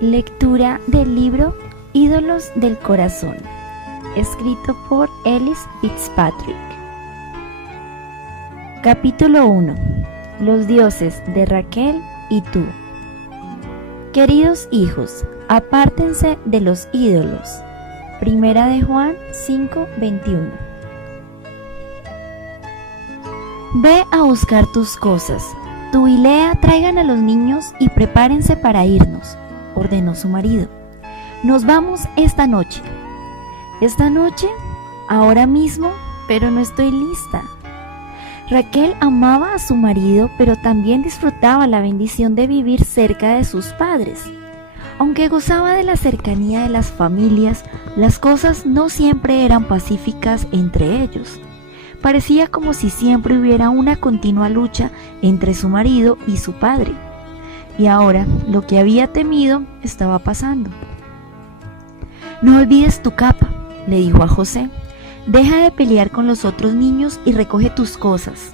Lectura del libro Ídolos del Corazón, escrito por Ellis Fitzpatrick. Capítulo 1. Los dioses de Raquel y tú. Queridos hijos, apártense de los ídolos. Primera de Juan 5:21. Ve a buscar tus cosas. Tú y Lea traigan a los niños y prepárense para irnos, ordenó su marido. Nos vamos esta noche. ¿Esta noche? Ahora mismo, pero no estoy lista. Raquel amaba a su marido, pero también disfrutaba la bendición de vivir cerca de sus padres. Aunque gozaba de la cercanía de las familias, las cosas no siempre eran pacíficas entre ellos. Parecía como si siempre hubiera una continua lucha entre su marido y su padre. Y ahora, lo que había temido estaba pasando. No olvides tu capa, le dijo a José. Deja de pelear con los otros niños y recoge tus cosas.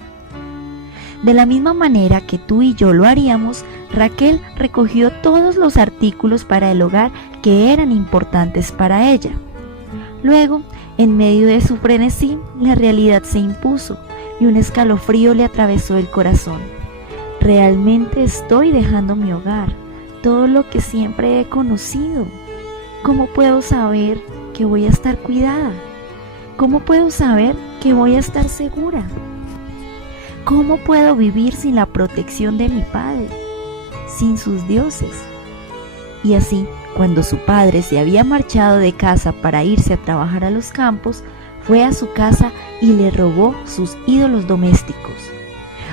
De la misma manera que tú y yo lo haríamos, Raquel recogió todos los artículos para el hogar que eran importantes para ella. Luego, en medio de su frenesí, la realidad se impuso y un escalofrío le atravesó el corazón. Realmente estoy dejando mi hogar, todo lo que siempre he conocido. ¿Cómo puedo saber que voy a estar cuidada? ¿Cómo puedo saber que voy a estar segura? ¿Cómo puedo vivir sin la protección de mi padre, sin sus dioses? Y así, cuando su padre se había marchado de casa para irse a trabajar a los campos, fue a su casa y le robó sus ídolos domésticos.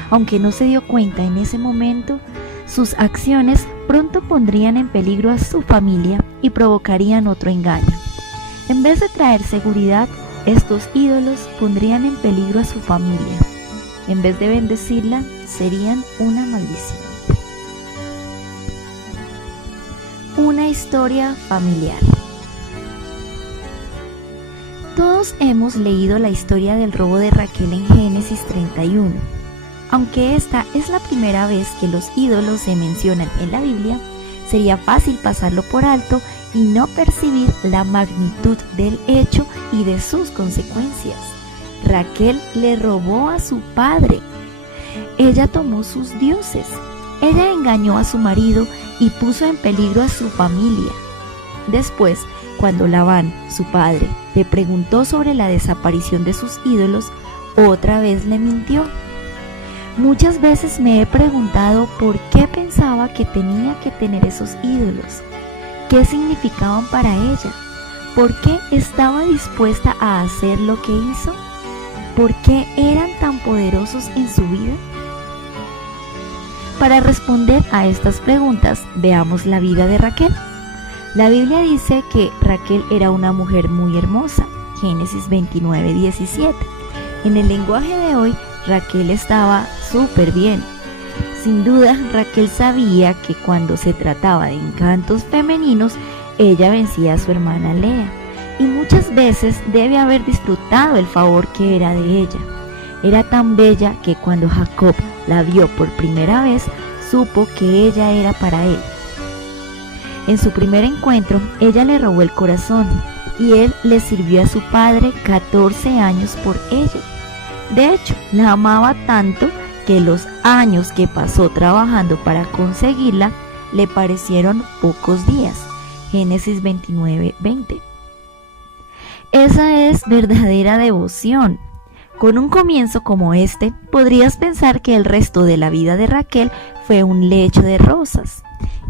Aunque no se dio cuenta en ese momento, sus acciones pronto pondrían en peligro a su familia y provocarían otro engaño. En vez de traer seguridad, estos ídolos pondrían en peligro a su familia. En vez de bendecirla, serían una maldición. Una historia familiar. Todos hemos leído la historia del robo de Raquel en Génesis 31. Aunque esta es la primera vez que los ídolos se mencionan en la Biblia, sería fácil pasarlo por alto y no percibir la magnitud del hecho y de sus consecuencias. Raquel le robó a su padre. Ella tomó sus dioses. Ella engañó a su marido y puso en peligro a su familia. Después, cuando Labán, su padre, le preguntó sobre la desaparición de sus ídolos, otra vez le mintió. Muchas veces me he preguntado por qué pensaba que tenía que tener esos ídolos. ¿Qué significaban para ella? ¿Por qué estaba dispuesta a hacer lo que hizo? ¿Por qué eran tan poderosos en su vida? Para responder a estas preguntas, veamos la vida de Raquel. La Biblia dice que Raquel era una mujer muy hermosa, Génesis 29:17. En el lenguaje de hoy, Raquel estaba súper bien. Sin duda, Raquel sabía que cuando se trataba de encantos femeninos, ella vencía a su hermana Lea, y muchas veces debe haber disfrutado el favor que era de ella. Era tan bella que cuando Jacob la vio por primera vez, supo que ella era para él. En su primer encuentro, ella le robó el corazón, y él le sirvió a su padre 14 años por ella. De hecho, la amaba tanto que los años que pasó trabajando para conseguirla le parecieron pocos días. Génesis 29:20. Esa es verdadera devoción. Con un comienzo como este, podrías pensar que el resto de la vida de Raquel fue un lecho de rosas.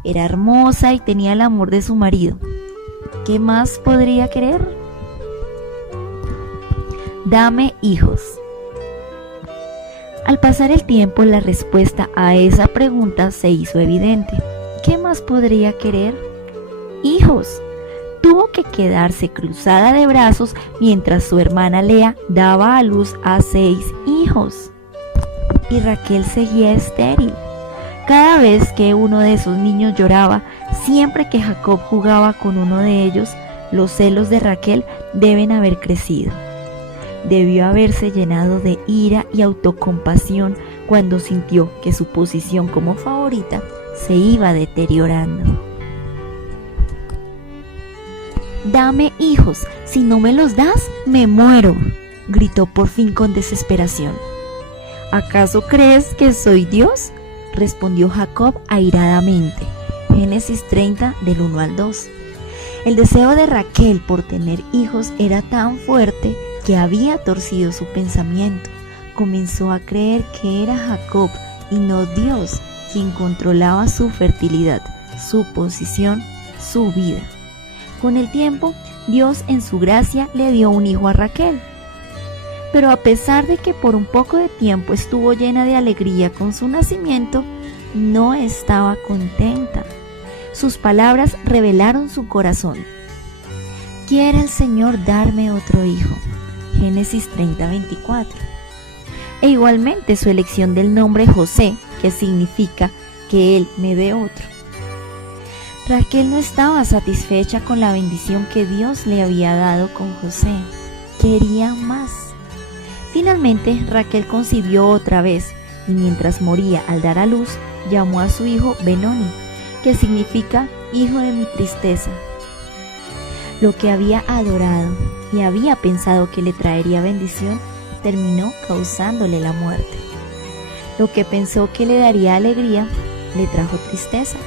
Era hermosa y tenía el amor de su marido. ¿Qué más podría querer? Dame hijos. Al pasar el tiempo, la respuesta a esa pregunta se hizo evidente. ¿Qué más podría querer? Hijos. Tuvo que quedarse cruzada de brazos mientras su hermana Lea daba a luz a 6 hijos. Y Raquel seguía estéril. Cada vez que uno de esos niños lloraba, siempre que Jacob jugaba con uno de ellos, los celos de Raquel deben haber crecido. Debió haberse llenado de ira y autocompasión cuando sintió que su posición como favorita se iba deteriorando. Dame hijos, si no me los das, me muero, gritó por fin con desesperación. ¿Acaso crees que soy Dios?, respondió Jacob airadamente. Génesis 30 del 1 al 2. El deseo de Raquel por tener hijos era tan fuerte que había torcido su pensamiento. Comenzó a creer que era Jacob y no Dios quien controlaba su fertilidad, su posición, su vida. Con el tiempo, Dios en su gracia le dio un hijo a Raquel. Pero a pesar de que por un poco de tiempo estuvo llena de alegría con su nacimiento, no estaba contenta. Sus palabras revelaron su corazón. ¿Quiere el Señor darme otro hijo? Génesis 30:24. E igualmente su elección del nombre José, que significa que Él me dé otro. Raquel no estaba satisfecha con la bendición que Dios le había dado con José. Quería más. Finalmente Raquel concibió otra vez y mientras moría al dar a luz, llamó a su hijo Benoni, que significa hijo de mi tristeza. Lo que había adorado y había pensado que le traería bendición, terminó causándole la muerte. Lo que pensó que le daría alegría, le trajo tristeza.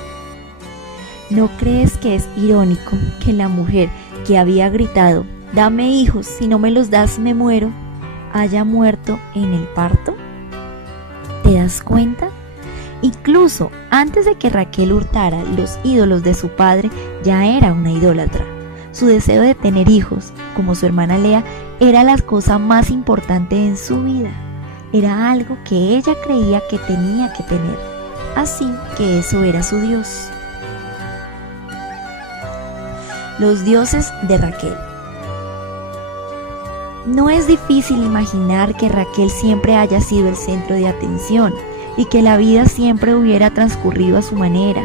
¿No crees que es irónico que la mujer que había gritado, dame hijos, si no me los das me muero, haya muerto en el parto? ¿Te das cuenta? Incluso antes de que Raquel hurtara los ídolos de su padre, ya era una idólatra. Su deseo de tener hijos, como su hermana Lea, era la cosa más importante en su vida. Era algo que ella creía que tenía que tener. Así que eso era su Dios. Los dioses de Raquel. No es difícil imaginar que Raquel siempre haya sido el centro de atención y que la vida siempre hubiera transcurrido a su manera.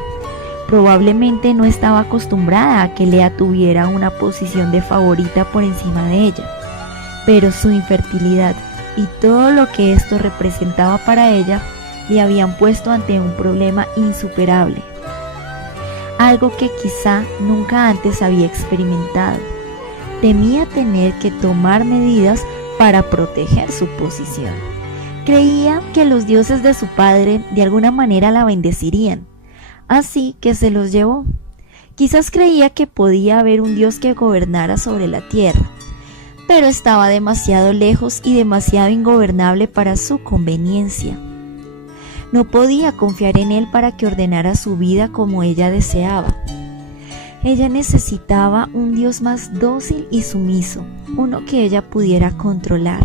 Probablemente no estaba acostumbrada a que Lea tuviera una posición de favorita por encima de ella, pero su infertilidad y todo lo que esto representaba para ella le habían puesto ante un problema insuperable, algo que quizá nunca antes había experimentado. Temía tener que tomar medidas para proteger su posición. Creía que los dioses de su padre de alguna manera la bendecirían, así que se los llevó. Quizás creía que podía haber un Dios que gobernara sobre la tierra, pero estaba demasiado lejos y demasiado ingobernable para su conveniencia. No podía confiar en él para que ordenara su vida como ella deseaba. Ella necesitaba un Dios más dócil y sumiso, uno que ella pudiera controlar.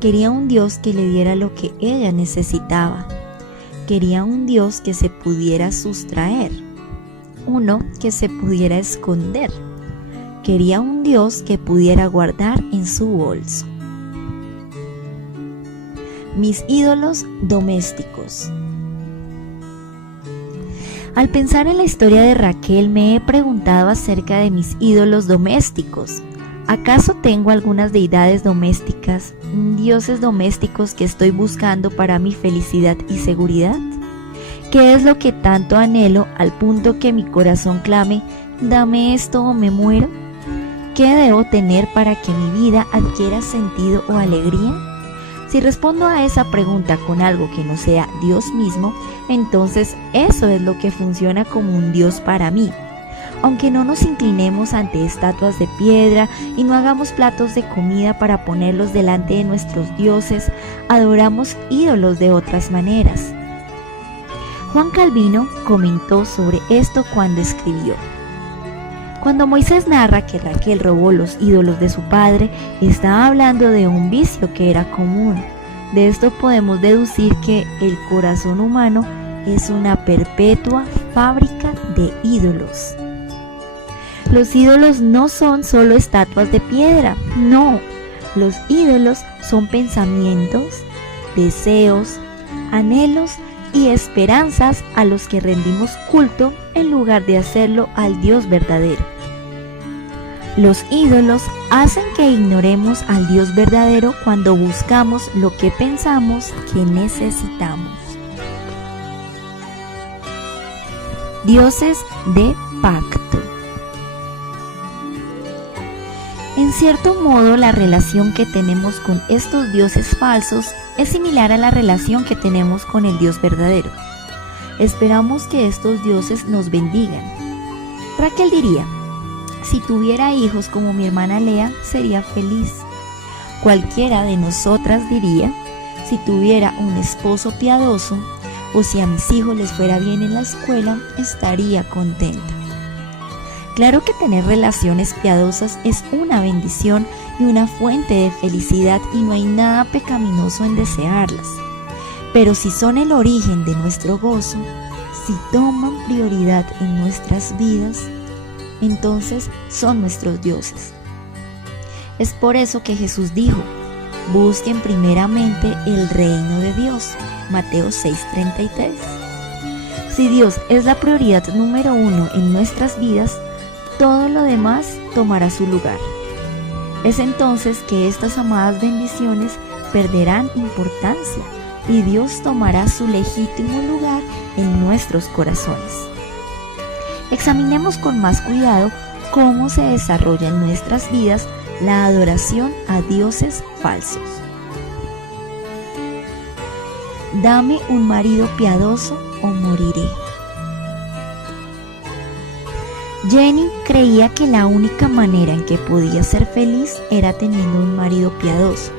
Quería un Dios que le diera lo que ella necesitaba. Quería un Dios que se pudiera sustraer, uno que se pudiera esconder. Quería un Dios que pudiera guardar en su bolso. Mis ídolos domésticos. Al pensar en la historia de Raquel me he preguntado acerca de mis ídolos domésticos. ¿Acaso tengo algunas deidades domésticas, dioses domésticos que estoy buscando para mi felicidad y seguridad? ¿Qué es lo que tanto anhelo al punto que mi corazón clame, dame esto o me muero? ¿Qué debo tener para que mi vida adquiera sentido o alegría? Si respondo a esa pregunta con algo que no sea Dios mismo, entonces eso es lo que funciona como un Dios para mí. Aunque no nos inclinemos ante estatuas de piedra y no hagamos platos de comida para ponerlos delante de nuestros dioses, adoramos ídolos de otras maneras. Juan Calvino comentó sobre esto cuando escribió: cuando Moisés narra que Raquel robó los ídolos de su padre, estaba hablando de un vicio que era común. De esto podemos deducir que el corazón humano es una perpetua fábrica de ídolos. Los ídolos no son solo estatuas de piedra, no. Los ídolos son pensamientos, deseos, anhelos y esperanzas a los que rendimos culto en lugar de hacerlo al Dios verdadero. Los ídolos hacen que ignoremos al Dios verdadero cuando buscamos lo que pensamos que necesitamos. Dioses de pacto. En cierto modo, la relación que tenemos con estos dioses falsos es similar a la relación que tenemos con el Dios verdadero. Esperamos que estos dioses nos bendigan. Raquel diría: si tuviera hijos como mi hermana Lea, sería feliz. Cualquiera de nosotras diría: si tuviera un esposo piadoso, o si a mis hijos les fuera bien en la escuela, estaría contenta. Claro que tener relaciones piadosas es una bendición y una fuente de felicidad, y no hay nada pecaminoso en desearlas. Pero si son el origen de nuestro gozo, si toman prioridad en nuestras vidas, entonces son nuestros dioses. Es por eso que Jesús dijo: busquen primeramente el reino de Dios. Mateo 6:33. Si Dios es la prioridad número 1 en nuestras vidas, todo lo demás tomará su lugar. Es entonces que estas amadas bendiciones perderán importancia y Dios tomará su legítimo lugar en nuestros corazones. Examinemos con más cuidado cómo se desarrolla en nuestras vidas la adoración a dioses falsos. Dame un marido piadoso o moriré. Jenny creía que la única manera en que podía ser feliz era teniendo un marido piadoso.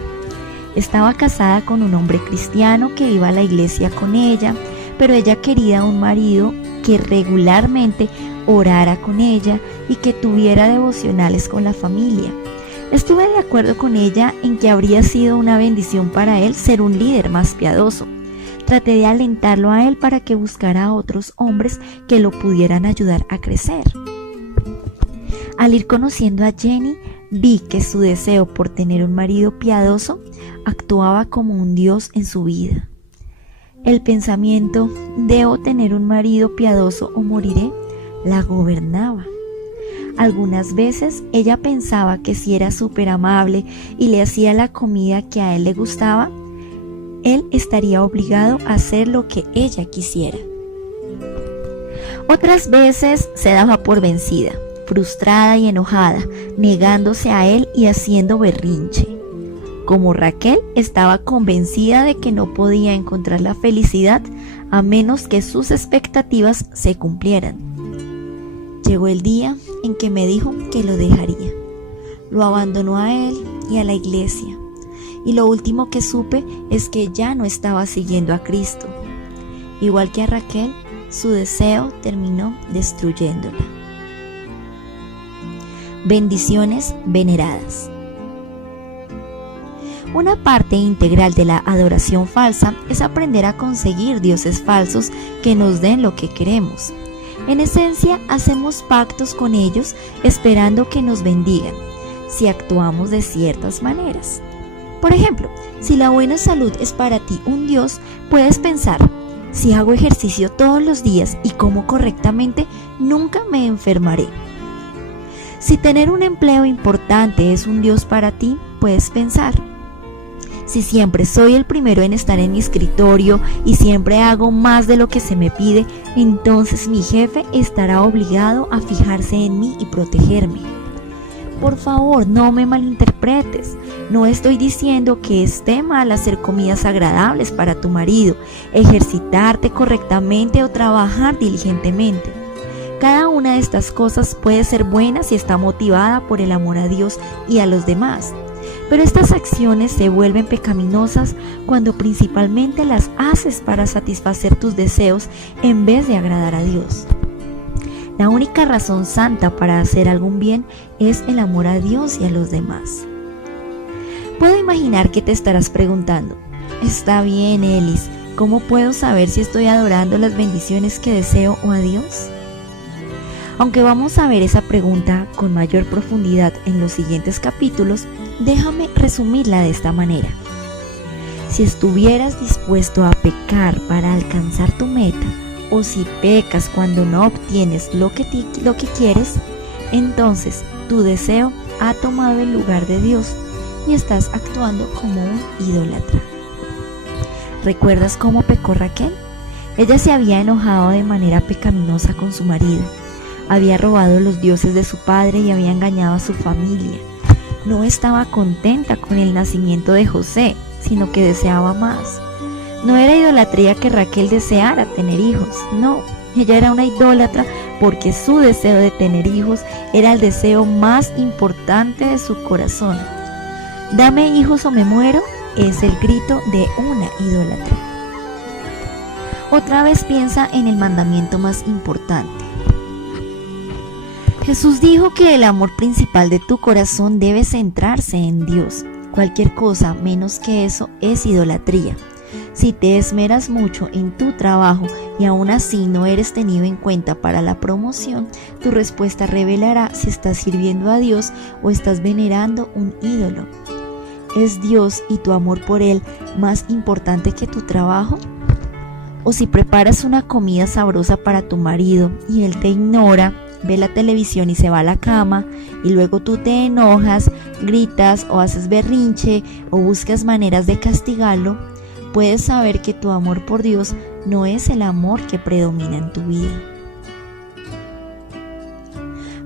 Estaba casada con un hombre cristiano que iba a la iglesia con ella, pero ella quería un marido que regularmente orara con ella y que tuviera devocionales con la familia. Estuve de acuerdo con ella en que habría sido una bendición para él ser un líder más piadoso. Traté de alentarlo a él para que buscara a otros hombres que lo pudieran ayudar a crecer. Al ir conociendo a Jenny, vi que su deseo por tener un marido piadoso actuaba como un dios en su vida. El pensamiento «debo tener un marido piadoso o moriré» la gobernaba. Algunas veces ella pensaba que si era súper amable y le hacía la comida que a él le gustaba, él estaría obligado a hacer lo que ella quisiera. Otras veces se daba por vencida, frustrada y enojada, negándose a él y haciendo berrinche. Como Raquel, estaba convencida de que no podía encontrar la felicidad a menos que sus expectativas se cumplieran. Llegó el día en que me dijo que lo dejaría. Lo abandonó a él y a la iglesia. Y lo último que supe es que ya no estaba siguiendo a Cristo. Igual que a Raquel, su deseo terminó destruyéndola. Bendiciones veneradas. Una parte integral de la adoración falsa es aprender a conseguir dioses falsos que nos den lo que queremos. En esencia, hacemos pactos con ellos esperando que nos bendigan si actuamos de ciertas maneras. Por ejemplo, si la buena salud es para ti un dios, puedes pensar: si hago ejercicio todos los días y como correctamente, nunca me enfermaré. Si tener un empleo importante es un dios para ti, puedes pensar: si siempre soy el primero en estar en mi escritorio y siempre hago más de lo que se me pide, entonces mi jefe estará obligado a fijarse en mí y protegerme. Por favor, no me malinterpretes. No estoy diciendo que esté mal hacer comidas agradables para tu marido, ejercitarte correctamente o trabajar diligentemente. Cada una de estas cosas puede ser buena si está motivada por el amor a Dios y a los demás. Pero estas acciones se vuelven pecaminosas cuando principalmente las haces para satisfacer tus deseos en vez de agradar a Dios. La única razón santa para hacer algún bien es el amor a Dios y a los demás. Puedo imaginar que te estarás preguntando: está bien, Elis, ¿cómo puedo saber si estoy adorando las bendiciones que deseo o a Dios? Aunque vamos a ver esa pregunta con mayor profundidad en los siguientes capítulos, déjame resumirla de esta manera. Si estuvieras dispuesto a pecar para alcanzar tu meta, o si pecas cuando no obtienes lo que quieres, entonces tu deseo ha tomado el lugar de Dios y estás actuando como un idólatra. ¿Recuerdas cómo pecó Raquel? Ella se había enojado de manera pecaminosa con su marido, había robado los dioses de su padre y había engañado a su familia. no estaba contenta con el nacimiento de José, sino que deseaba más. No era idolatría que Raquel deseara tener hijos, no, ella era una idólatra porque su deseo de tener hijos era el deseo más importante de su corazón. Dame hijos o me muero es el grito de una idólatra. Otra vez piensa en el mandamiento más importante. Jesús dijo que el amor principal de tu corazón debe centrarse en Dios. Cualquier cosa menos que eso es idolatría. Si te esmeras mucho en tu trabajo y aún así no eres tenido en cuenta para la promoción, tu respuesta revelará si estás sirviendo a Dios o estás venerando un ídolo. ¿Es Dios y tu amor por Él más importante que tu trabajo? O si preparas una comida sabrosa para tu marido y él te ignora, ve la televisión y se va a la cama, y luego tú te enojas, gritas o haces berrinche o buscas maneras de castigarlo, puedes saber que tu amor por Dios no es el amor que predomina en tu vida.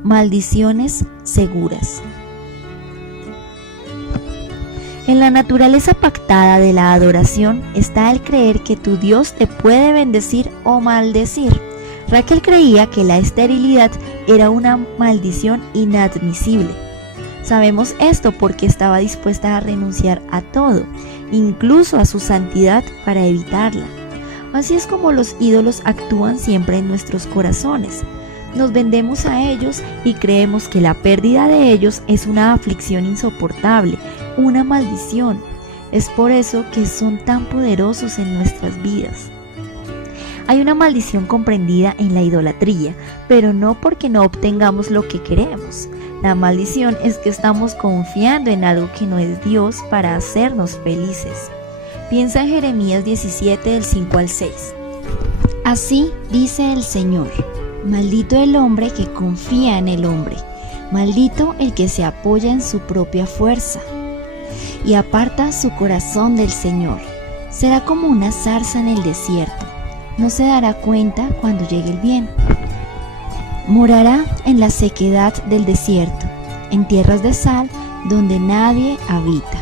Maldiciones seguras. En la naturaleza pactada de la adoración está el creer que tu Dios te puede bendecir o maldecir. Raquel creía que la esterilidad era una maldición inadmisible. Sabemos esto porque estaba dispuesta a renunciar a todo, incluso a su santidad, para evitarla. Así es como los ídolos actúan siempre en nuestros corazones. Nos vendemos a ellos y creemos que la pérdida de ellos es una aflicción insoportable, una maldición. Es por eso que son tan poderosos en nuestras vidas. Hay una maldición comprendida en la idolatría, pero no porque no obtengamos lo que queremos. La maldición es que estamos confiando en algo que no es Dios para hacernos felices. Piensa en Jeremías 17, del 5 al 6. Así dice el Señor: maldito el hombre que confía en el hombre, maldito el que se apoya en su propia fuerza y aparta su corazón del Señor. Será como una zarza en el desierto, no se dará cuenta cuando llegue el bien. Morará en la sequedad del desierto, en tierras de sal donde nadie habita.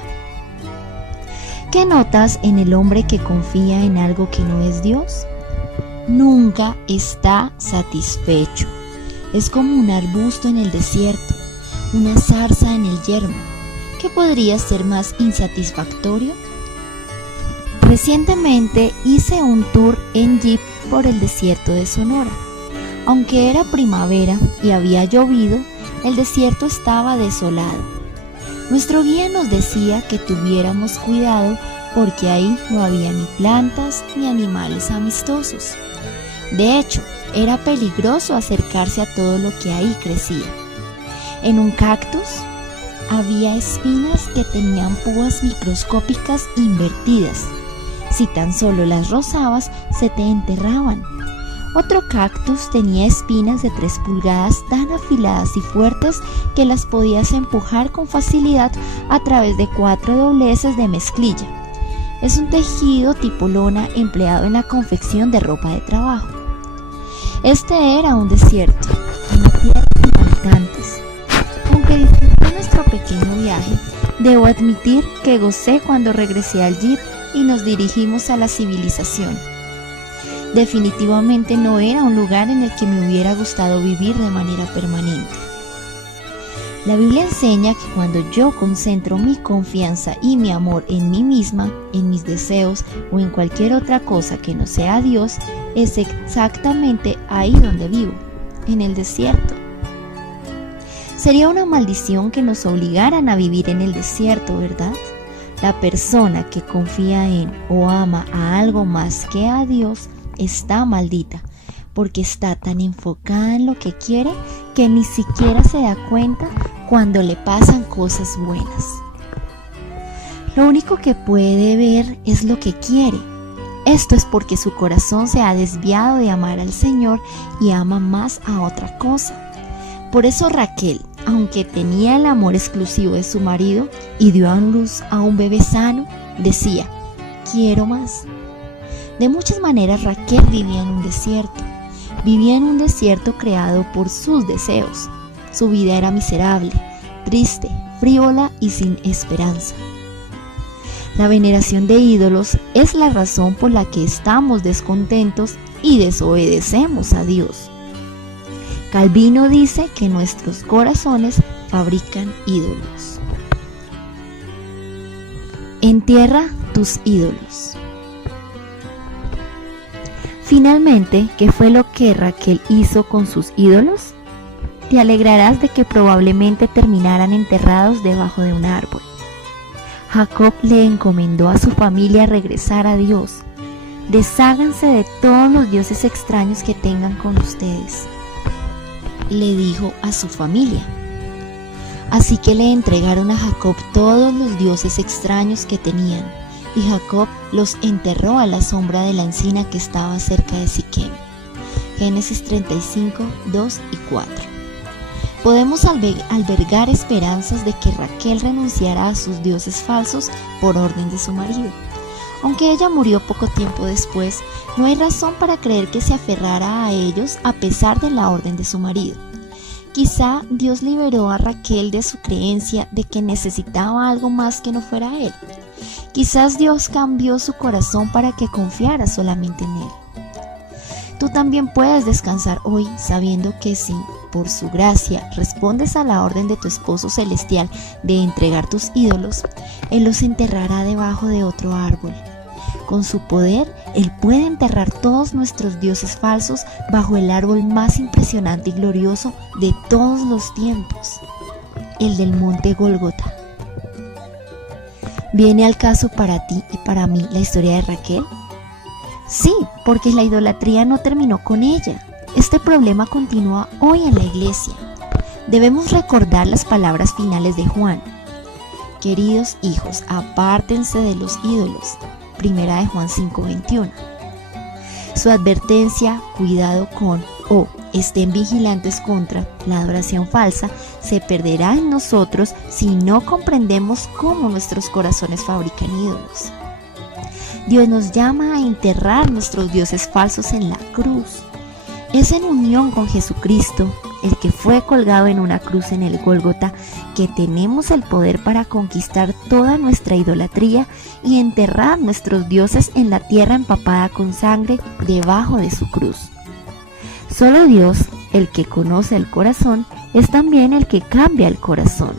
¿Qué notas en el hombre que confía en algo que no es Dios? Nunca está satisfecho. Es como un arbusto en el desierto, una zarza en el yermo. ¿Qué podría ser más insatisfactorio? Recientemente hice un tour en jeep por el desierto de Sonora. Aunque era primavera y había llovido, el desierto estaba desolado. Nuestro guía nos decía que tuviéramos cuidado porque ahí no había ni plantas ni animales amistosos. De hecho, era peligroso acercarse a todo lo que ahí crecía. En un cactus había espinas que tenían púas microscópicas invertidas. Si tan solo las rozabas, se te enterraban. Otro cactus tenía espinas de 3 pulgadas tan afiladas y fuertes que las podías empujar con facilidad a través de 4 dobleces de mezclilla. Es un tejido tipo lona empleado en la confección de ropa de trabajo. Este era un desierto, una tierra sin habitantes. Aunque disfruté nuestro pequeño viaje, debo admitir que gocé cuando regresé al jeep y nos dirigimos a la civilización. Definitivamente no era un lugar en el que me hubiera gustado vivir de manera permanente. La Biblia enseña que cuando yo concentro mi confianza y mi amor en mí misma, en mis deseos o en cualquier otra cosa que no sea Dios, es exactamente ahí donde vivo, en el desierto. Sería una maldición que nos obligaran a vivir en el desierto, ¿verdad? La persona que confía en o ama a algo más que a Dios está maldita, porque está tan enfocada en lo que quiere que ni siquiera se da cuenta cuando le pasan cosas buenas. Lo único que puede ver es lo que quiere. Esto es porque su corazón se ha desviado de amar al Señor y ama más a otra cosa. Por eso Raquel, aunque tenía el amor exclusivo de su marido y dio a luz a un bebé sano, decía: quiero más. De muchas maneras Raquel vivía en un desierto. Vivía en un desierto creado por sus deseos. Su vida era miserable, triste, frívola y sin esperanza. La veneración de ídolos es la razón por la que estamos descontentos y desobedecemos a Dios. Calvino dice que nuestros corazones fabrican ídolos. Entierra tus ídolos. Finalmente, ¿qué fue lo que Raquel hizo con sus ídolos? Te alegrarás de que probablemente terminaran enterrados debajo de un árbol. Jacob le encomendó a su familia regresar a Dios. Desháganse de todos los dioses extraños que tengan con ustedes, le dijo a su familia. Así que le entregaron a Jacob todos los dioses extraños que tenían, y Jacob los enterró a la sombra de la encina que estaba cerca de Siquem. Génesis 35, 2 y 4. Podemos albergar esperanzas de que Raquel renunciará a sus dioses falsos por orden de su marido. Aunque ella murió poco tiempo después, no hay razón para creer que se aferrara a ellos a pesar de la orden de su marido. Quizá Dios liberó a Raquel de su creencia de que necesitaba algo más que no fuera él. Quizás Dios cambió su corazón para que confiara solamente en él. Tú también puedes descansar hoy sabiendo que si, por su gracia, respondes a la orden de tu esposo celestial de entregar tus ídolos, él los enterrará debajo de otro árbol. Con su poder, él puede enterrar todos nuestros dioses falsos bajo el árbol más impresionante y glorioso de todos los tiempos, el del monte Gólgota. ¿Viene al caso para ti y para mí la historia de Raquel? Sí, porque la idolatría no terminó con ella. Este problema continúa hoy en la iglesia. Debemos recordar las palabras finales de Juan. Queridos hijos, apártense de los ídolos. Primera de Juan 5:21. Su advertencia, cuidado con o estén vigilantes contra la adoración falsa, se perderá en nosotros si no comprendemos cómo nuestros corazones fabrican ídolos. Dios nos llama a enterrar nuestros dioses falsos en la cruz. Es en unión con Jesucristo, el que fue colgado en una cruz en el Gólgota, que tenemos el poder para conquistar toda nuestra idolatría y enterrar nuestros dioses en la tierra empapada con sangre debajo de su cruz. Solo Dios, el que conoce el corazón, es también el que cambia el corazón.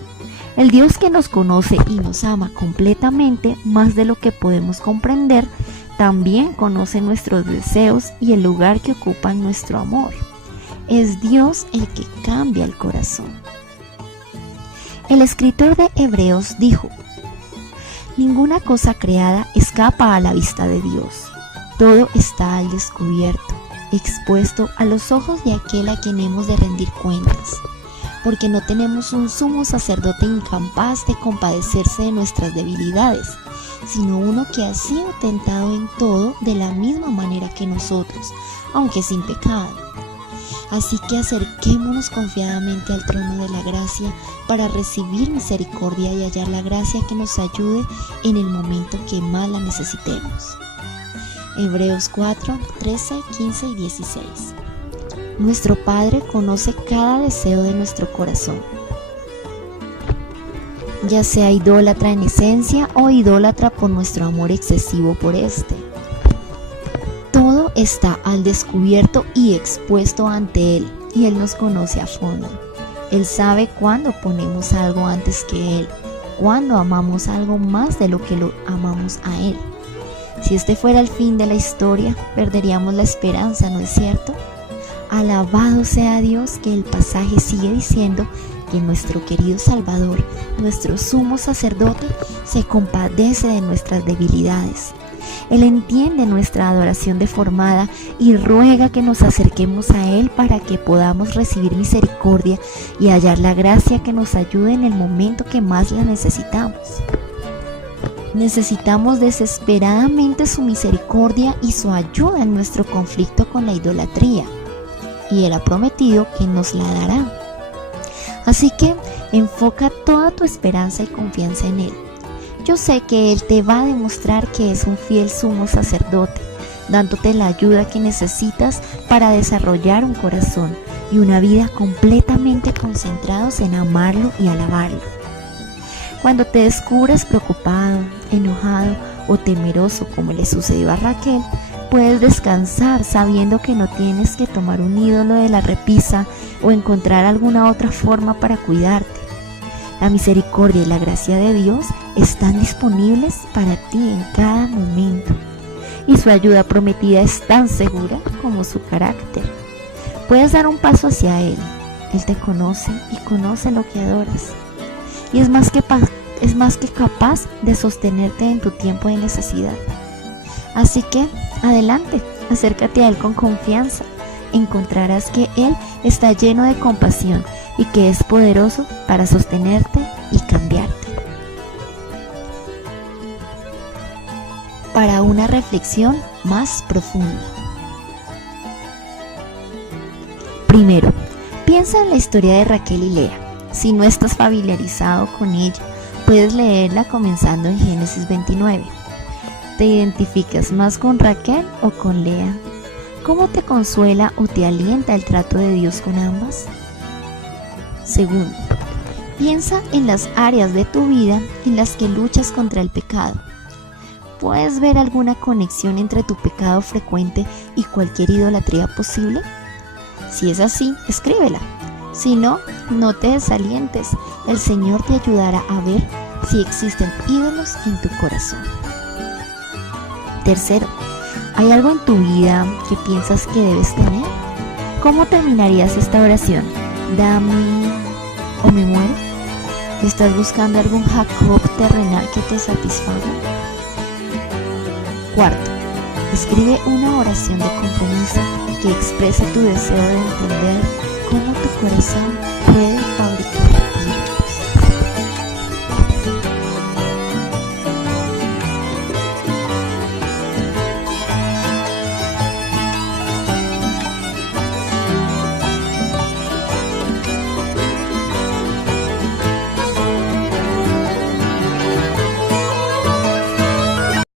El Dios que nos conoce y nos ama completamente, más de lo que podemos comprender, también conoce nuestros deseos y el lugar que ocupan nuestro amor. Es Dios el que cambia el corazón. El escritor de Hebreos dijo: ninguna cosa creada escapa a la vista de Dios. Todo está al descubierto, expuesto a los ojos de aquel a quien hemos de rendir cuentas, porque no tenemos un sumo sacerdote incapaz de compadecerse de nuestras debilidades, sino uno que ha sido tentado en todo de la misma manera que nosotros, aunque sin pecado. Así que acerquémonos confiadamente al trono de la gracia para recibir misericordia y hallar la gracia que nos ayude en el momento que más la necesitemos. Hebreos 4, 13, 15 y 16. Nuestro Padre conoce cada deseo de nuestro corazón, ya sea idólatra en esencia o idólatra por nuestro amor excesivo por este. Todo está al descubierto y expuesto ante Él, y Él nos conoce a fondo. Él sabe cuándo ponemos algo antes que Él, cuándo amamos algo más de lo que lo amamos a Él. Si este fuera el fin de la historia, perderíamos la esperanza, ¿no es cierto? Alabado sea Dios, que el pasaje sigue diciendo que nuestro querido Salvador, nuestro sumo sacerdote, se compadece de nuestras debilidades. Él entiende nuestra adoración deformada y ruega que nos acerquemos a Él para que podamos recibir misericordia y hallar la gracia que nos ayude en el momento que más la necesitamos. Necesitamos desesperadamente su misericordia y su ayuda en nuestro conflicto con la idolatría, y Él ha prometido que nos la dará. Así que enfoca toda tu esperanza y confianza en Él. Yo sé que Él te va a demostrar que es un fiel sumo sacerdote, dándote la ayuda que necesitas para desarrollar un corazón y una vida completamente concentrados en amarlo y alabarlo. Cuando te descubres preocupado, enojado o temeroso como le sucedió a Raquel, puedes descansar sabiendo que no tienes que tomar un ídolo de la repisa o encontrar alguna otra forma para cuidarte. La misericordia y la gracia de Dios están disponibles para ti en cada momento, y su ayuda prometida es tan segura como su carácter. Puedes dar un paso hacia Él. Él te conoce y conoce lo que adoras, y es más que capaz de sostenerte en tu tiempo de necesidad. Así que, adelante, acércate a Él con confianza. Encontrarás que Él está lleno de compasión y que es poderoso para sostenerte y cambiarte. Para una reflexión más profunda. Primero, piensa en la historia de Raquel y Lea. Si no estás familiarizado con ella, puedes leerla comenzando en Génesis 29. ¿Te identificas más con Raquel o con Lea? ¿Cómo te consuela o te alienta el trato de Dios con ambas? Segundo, piensa en las áreas de tu vida en las que luchas contra el pecado. ¿Puedes ver alguna conexión entre tu pecado frecuente y cualquier idolatría posible? Si es así, escríbela. Si no, no te desalientes. El Señor te ayudará a ver si existen ídolos en tu corazón. Tercero, ¿hay algo en tu vida que piensas que debes tener? ¿Cómo terminarías esta oración? ¿Dame o me muero? ¿Estás buscando algún Jacob terrenal que te satisfaga? Cuarto, escribe una oración de compromiso que exprese tu deseo de entender cómo tu corazón puede